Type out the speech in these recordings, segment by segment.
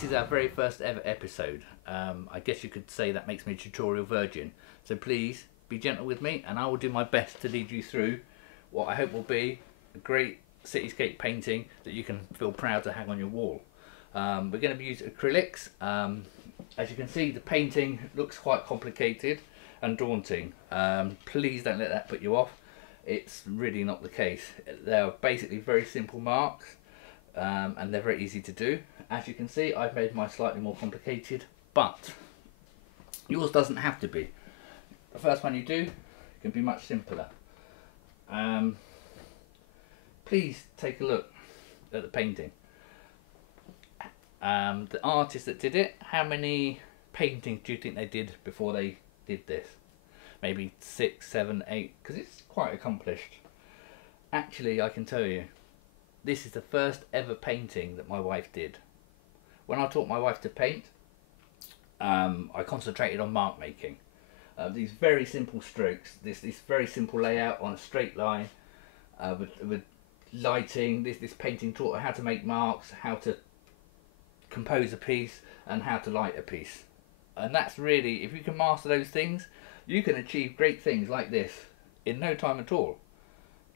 this is our very first ever episode. I guess you could say that makes me a tutorial virgin. So please be gentle with me and I will do my best to lead you through what I hope will be a great cityscape painting that you can feel proud to hang on your wall. We're going to be using acrylics. As you can see, the painting looks quite complicated and daunting. Please don't let that put you off. It's really not the case. They're basically very simple marks and they're very easy to do. As you can see, I've made mine slightly more complicated, but yours doesn't have to be. The first one you do can be much simpler. Please take a look at the painting. The artist that did it, how many paintings do you think they did before they did this? Maybe 6, 7, 8, because it's quite accomplished. Actually, I can tell you, this is the first ever painting that my wife did. When I taught my wife to paint, I concentrated on mark making. These very simple strokes, this very simple layout on a straight line, with lighting. This painting taught her how to make marks, how to compose a piece, and how to light a piece. And that's really, if you can master those things, you can achieve great things like this in no time at all.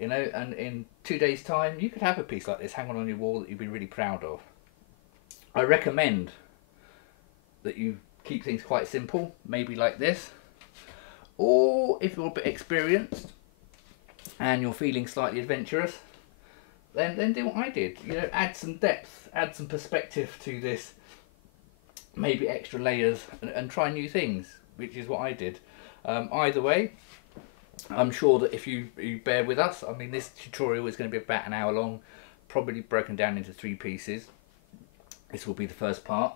You know, and in 2 days' time, you could have a piece like this hanging on your wall that you'd be really proud of. I recommend that you keep things quite simple, maybe like this. Or if you're a bit experienced and you're feeling slightly adventurous, then do what I did. You know, add some depth, add some perspective to this, maybe extra layers, and try new things, which is what I did. Either way, I'm sure that if you bear with us, I mean, this tutorial is going to be about an hour long, probably broken down into 3 pieces. This will be the first part,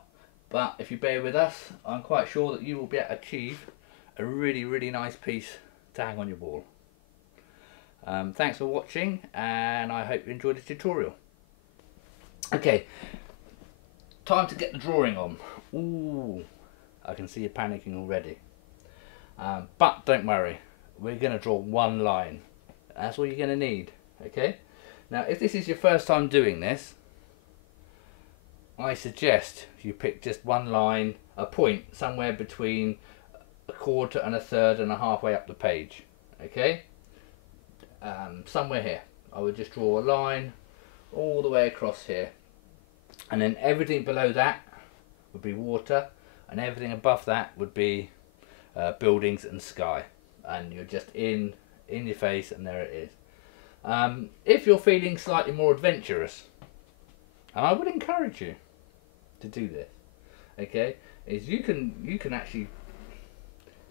but if you bear with us, I'm quite sure that you will be able to achieve a really nice piece to hang on your wall. Thanks for watching, and I hope you enjoyed the tutorial. Okay, time to get the drawing on. Ooh, I can see you panicking already. But don't worry, we're going to draw one line. That's all you're going to need, okay? Now, if this is your first time doing this, I suggest you pick just one line, a point, somewhere between a quarter and a third and a halfway up the page, okay? Somewhere here. I would just draw a line all the way across here, and then everything below that would be water, and everything above that would be buildings and sky, and you're just in your face, and there it is. If you're feeling slightly more adventurous, and I would encourage you to do this, okay, is you can actually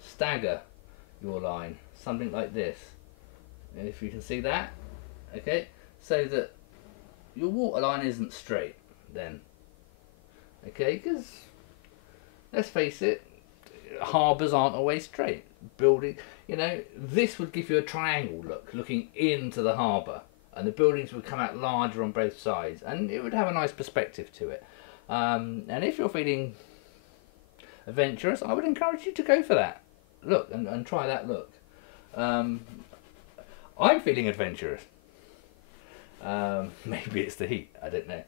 stagger your line, something like this, and if you can see that, okay, so that your waterline isn't straight then, okay, because let's face it, harbours aren't always straight. Building, you know, this would give you a triangle look, looking into the harbour, and the buildings would come out larger on both sides, and it would have a nice perspective to it. And if you're feeling adventurous, I would encourage you to go for that look and try that look. I'm feeling adventurous. Maybe it's the heat, I don't know.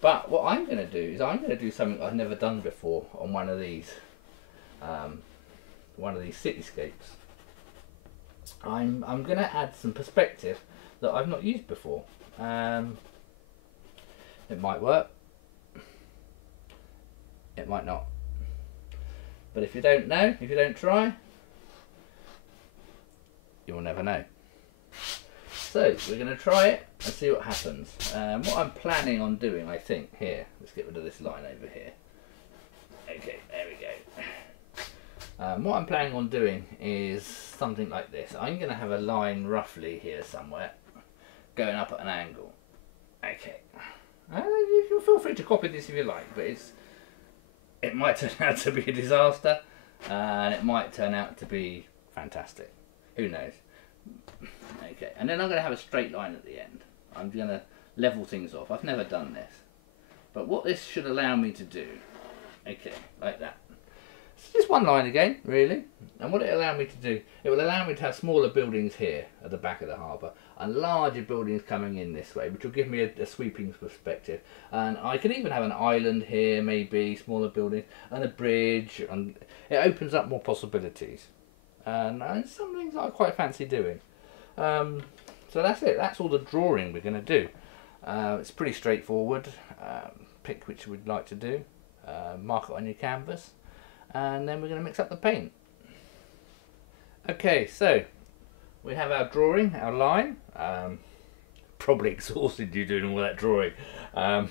But what I'm going to do is I'm going to do something I've never done before on one of these cityscapes. I'm going to add some perspective that I've not used before. It might work, it might not. But if you don't know, if you don't try, you'll never know. So we're going to try it and see what happens. What I'm planning on doing, I think, here, let's get rid of this line over here. Okay, there we go. What I'm planning on doing is something like this. I'm going to have a line roughly here somewhere, going up at an angle. Okay. You can feel free to copy this if you like, but it might turn out to be a disaster, and it might turn out to be fantastic. Who knows? Okay, and then I'm going to have a straight line at the end. I'm going to level things off. I've never done this, but what this should allow me to do, okay, like that. It's just one line again, really. And what it will allow me to do, it will allow me to have smaller buildings here at the back of the harbour. and larger buildings coming in this way, which will give me a sweeping perspective. And I can even have an island here, maybe smaller buildings, and a bridge, and it opens up more possibilities. And some things I quite fancy doing. So that's it. That's all the drawing we're going to do. It's pretty straightforward. Pick which you would like to do. Mark it on your canvas, and then we're going to mix up the paint. Okay, so we have our drawing, our line. Probably exhausted you doing all that drawing. I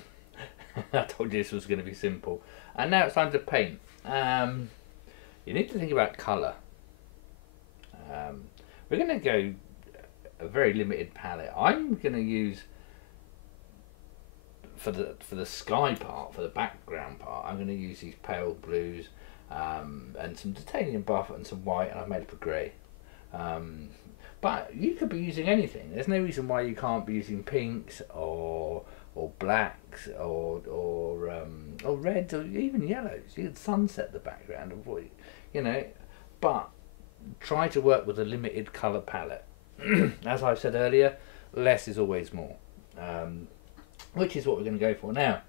told you this was going to be simple. And now it's time to paint. You need to think about colour. We're going to go a very limited palette. I'm going to use, for the sky part, for the background part, I'm going to use these pale blues and some titanium buff and some white, and I've made up a grey. But you could be using anything. There's no reason why you can't be using pinks or blacks or reds or even yellows. You could sunset the background, avoid, you know, but try to work with a limited colour palette. As I've said earlier, less is always more, which is what we're going to go for now.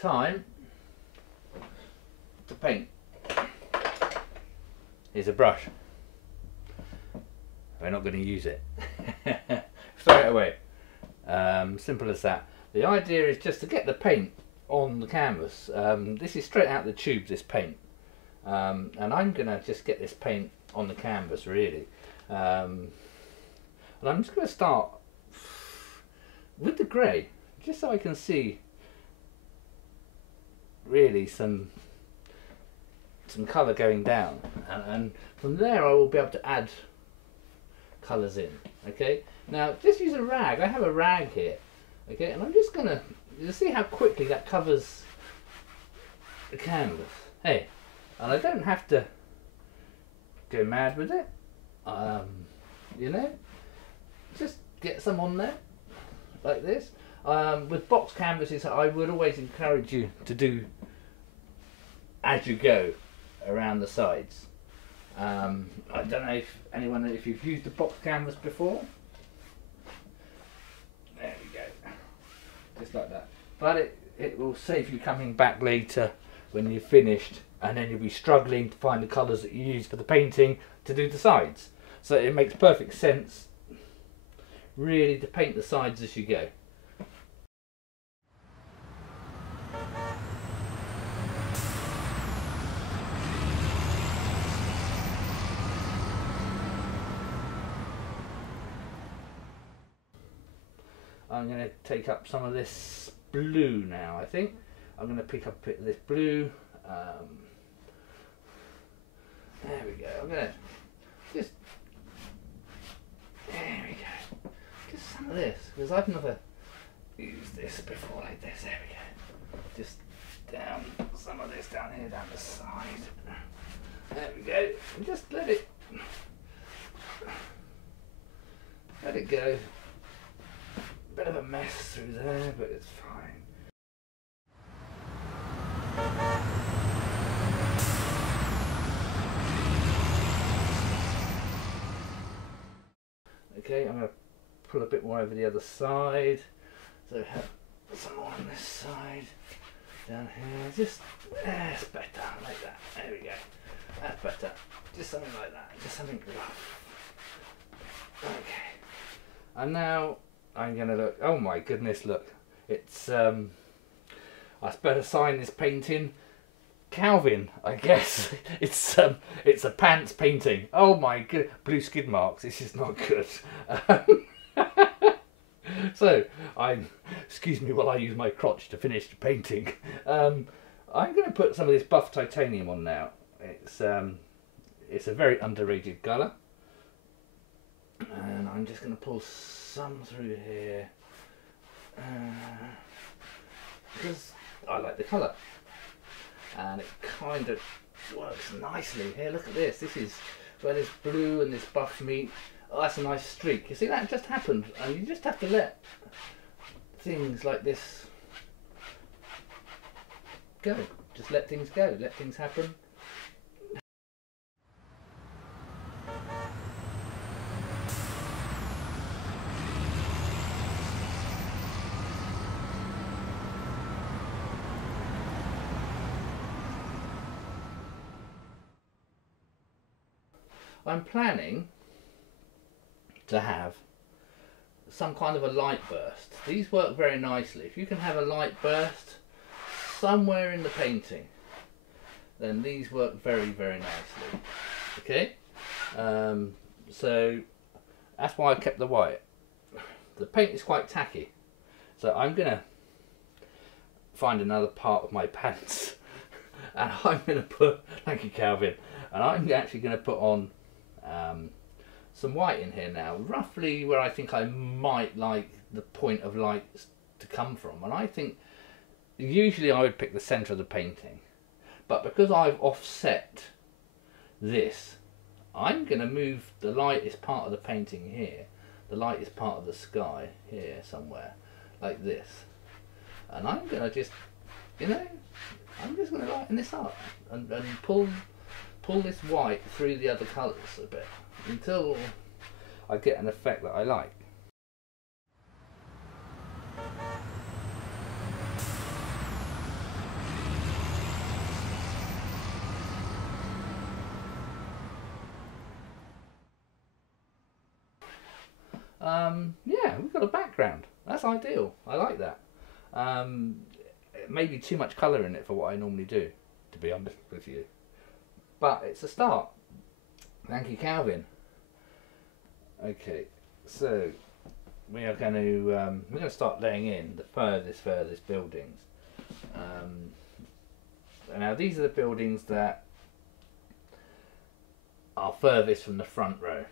Time to paint. Here's a brush. We're not going to use it. Throw it away. Simple as that. The idea is just to get the paint on the canvas. This is straight out the tube, this paint. And I'm going to just get this paint on the canvas, really. And I'm just going to start with the grey, just so I can see really some colour going down. And from there I will be able to add colours in. Okay, now just use a rag. I have a rag here. Okay, and I'm just going to, you'll see how quickly that covers the canvas. Hey. And I don't have to go mad with it, you know, just get some on there, like this. With box canvases, I would always encourage you to do as you go around the sides. I don't know if you've used a box canvas before. There we go, just like that. But it will save you coming back later when you've finished, and then you'll be struggling to find the colours that you use for the painting to do the sides. So it makes perfect sense really to paint the sides as you go. I'm going to take up some of this blue now, I think. I'm going to pick up a bit of this blue. There we go. I'm going to just, there we go. Just some of this, because I've never used this before like this. There we go. Just down, some of this down here, down the side. There we go. And just let it go. Bit of a mess through there, but it's fine. Okay, I'm going to pull a bit more over the other side, so have some more on this side, down here, just, that's better, like that, there we go, that's better, just something like that, just something rough. Okay, and now I'm going to look, oh my goodness, look, it's, I better sign this painting Calvin, I guess. It's a pants painting. Oh my god, blue skid marks. This is not good. So excuse me while I use my crotch to finish the painting. I'm going to put some of this buff titanium on now. It's a very underrated colour, and I'm just going to pull some through here because I like the colour. And it kind of works nicely. Here, look at this. This is where this blue and this buff meet. Oh, that's a nice streak. You see, that just happened. And you just have to let things like this go. Just let things go. Let things happen. I'm planning to have some kind of a light burst. These work very nicely. If you can have a light burst somewhere in the painting, then these work very, very nicely. Okay, so that's why I kept the white. The paint is quite tacky, so I'm gonna find another part of my pants and I'm gonna put, thank you Calvin, and I'm actually gonna put on some white in here now, roughly where I think I might like the point of light to come from. And I think usually I would pick the centre of the painting, but because I've offset this, I'm going to move the lightest part of the painting here, the lightest part of the sky here somewhere, like this. And I'm going to just, you know, I'm just going to lighten this up and pull this white through the other colours a bit until I get an effect that I like. Yeah, we've got a background. That's ideal. I like that. Maybe too much colour in it for what I normally do, to be honest with you. But it's a start. Thank you, Calvin. Okay, so we are going to start laying in the furthest buildings. Now these are the buildings that are furthest from the front row.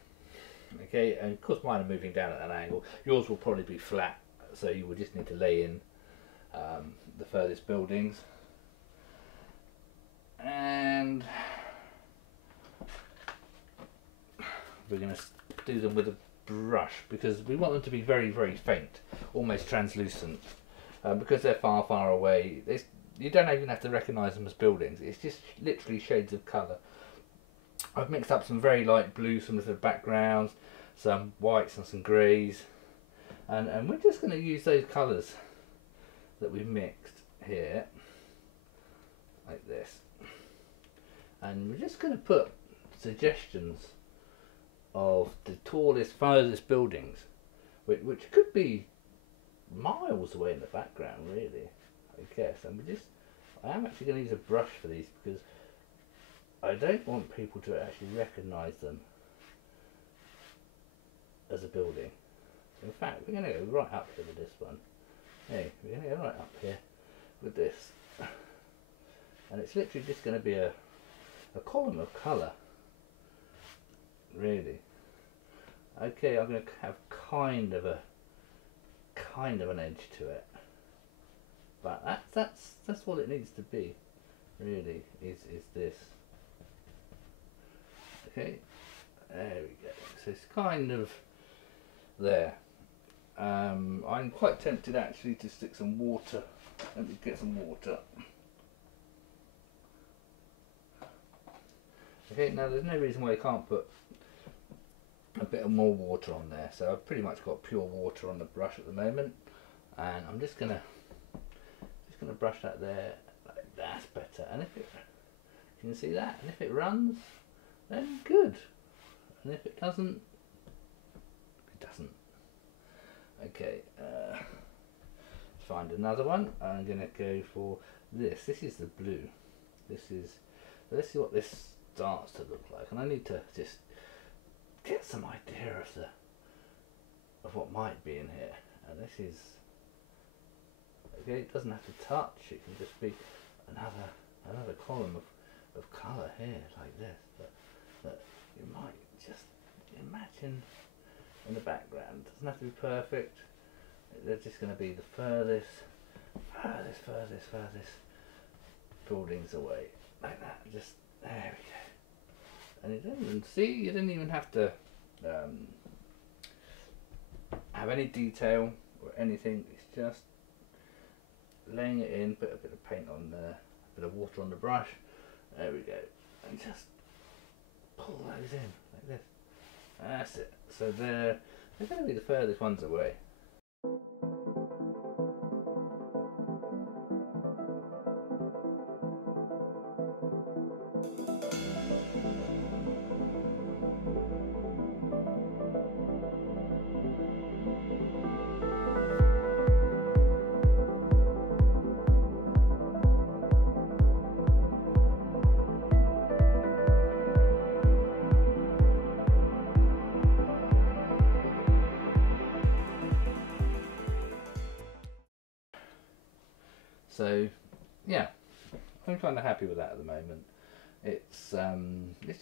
Okay, and of course mine are moving down at an angle. Yours will probably be flat, so you will just need to lay in the furthest buildings. And we're going to do them with a brush because we want them to be very, very faint, almost translucent. Because they're far away, you don't even have to recognise them as buildings. It's just literally shades of colour. I've mixed up some very light blue, some of the backgrounds, some whites and some greys, and we're just going to use those colours that we've mixed here, like this, and we're just going to put suggestions of the tallest, furthest buildings, which could be miles away in the background, really, I guess. And I am actually going to use a brush for these because I don't want people to actually recognise them as a building. In fact, we're going to go right up here with this one. Hey, we're going to go right up here with this. And it's literally just going to be a column of colour, really. Okay, I'm going to have kind of an edge to it, but that's what it needs to be, really. Is this? Okay, there we go. So it's kind of there. I'm quite tempted actually to stick some water. Let me get some water. Okay, now there's no reason why you can't put a bit of more water on there, so I've pretty much got pure water on the brush at the moment, and I'm just gonna brush that there. Like that's better. And if it, can you see that? And if it runs, then good. And if it doesn't, it doesn't. Okay, find another one. I'm gonna go for this. This is the blue. Let's see what this starts to look like, and I need to just get some idea of what might be in here. And this is okay. It doesn't have to touch. It can just be another column of colour here, like this. That you might just imagine in the background. It doesn't have to be perfect. They're just going to be the furthest buildings away, like that. Just there we go. And you don't even see. You didn't even have to have any detail or anything. It's just laying it in. Put a bit of paint on there, a bit of water on the brush. There we go, and just pull those in like this. That's it. So they're going to be the furthest ones away. So yeah, I'm kind of happy with that at the moment. It's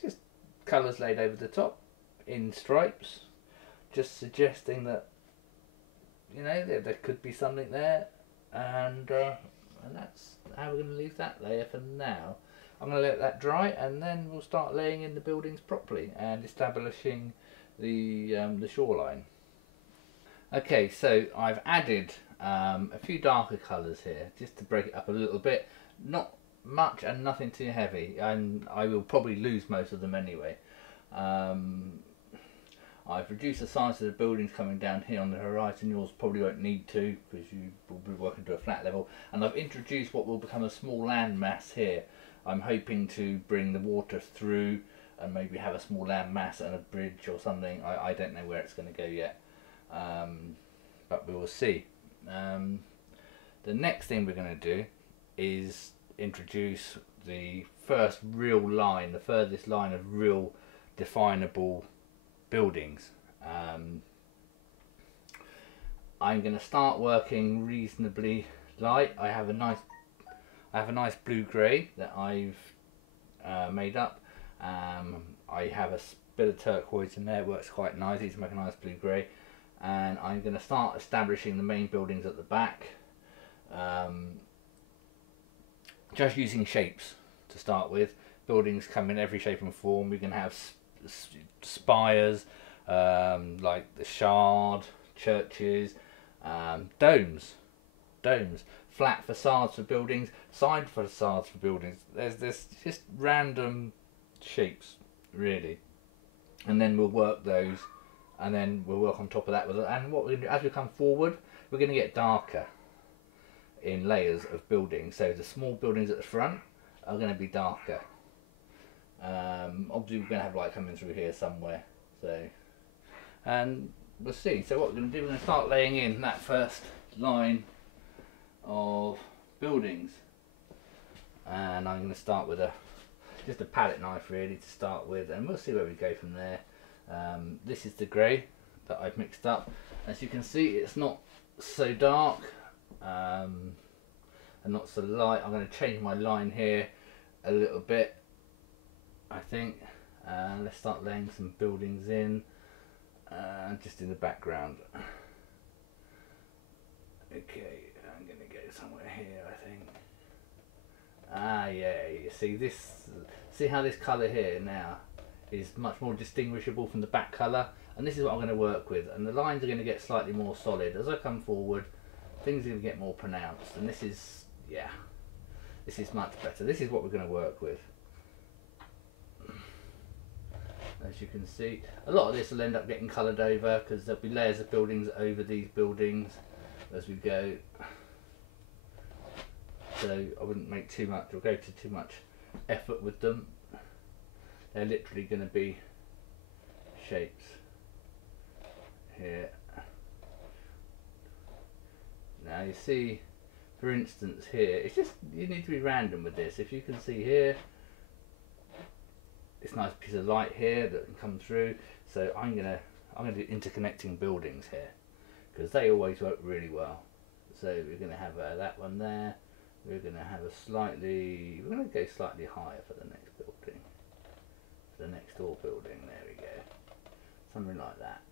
just colours laid over the top in stripes, just suggesting that, you know, there could be something there, and that's how we're going to leave that layer for now. I'm going to let that dry, and then we'll start laying in the buildings properly and establishing the shoreline. Okay, so I've added a few darker colours here just to break it up a little bit. Not much and nothing too heavy, and I will probably lose most of them anyway. I've reduced the size of the buildings coming down here on the horizon. Yours probably won't need to because you will be working to a flat level. And I've introduced what will become a small land mass here. I'm hoping to bring the water through and maybe have a small land mass and a bridge or something. I don't know where it's going to go yet, but we will see. The next thing we're going to do is introduce the first real line, the furthest line of real definable buildings. I'm going to start working reasonably light. I have a nice blue grey that I've made up. I have a bit of turquoise in there, it works quite nicely to make a nice blue grey. And I'm going to start establishing the main buildings at the back, just using shapes to start with. Buildings come in every shape and form. We can have spires, like the Shard, churches, domes, flat facades for buildings, side facades for buildings. There's just random shapes, really, and then we'll work those, and then we'll work on top of that with it. And what we're going to do as we come forward, we're going to get darker in layers of buildings. So the small buildings at the front are going to be darker. Obviously we're going to have light coming through here somewhere, so, and we'll see. So what we're going to do, we're going to start laying in that first line of buildings, and I'm going to start with just a palette knife really to start with, and we'll see where we go from there. This is the grey that I've mixed up. As you can see, it's not so dark and not so light. I'm going to change my line here a little bit, I think. Let's start laying some buildings in, just in the background. Okay, I'm going to go somewhere here, I think. Yeah, you see this. See how this colour here now is much more distinguishable from the back colour, and this is what I'm going to work with. And the lines are going to get slightly more solid as I come forward. Things are going to get more pronounced, and this is, yeah, this is much better. This is what we're going to work with. As you can see, a lot of this will end up getting coloured over because there'll be layers of buildings over these buildings as we go. So I wouldn't make too much or go to too much effort with them. They're literally going to be shapes here. Now you see, for instance here, it's just, you need to be random with this. If you can see here, it's a nice piece of light here that can come through. So I'm gonna do interconnecting buildings here because they always work really well. So we're gonna have that one there. We're gonna have we're gonna go slightly higher for the next building, for the next door building. There we go, something like that.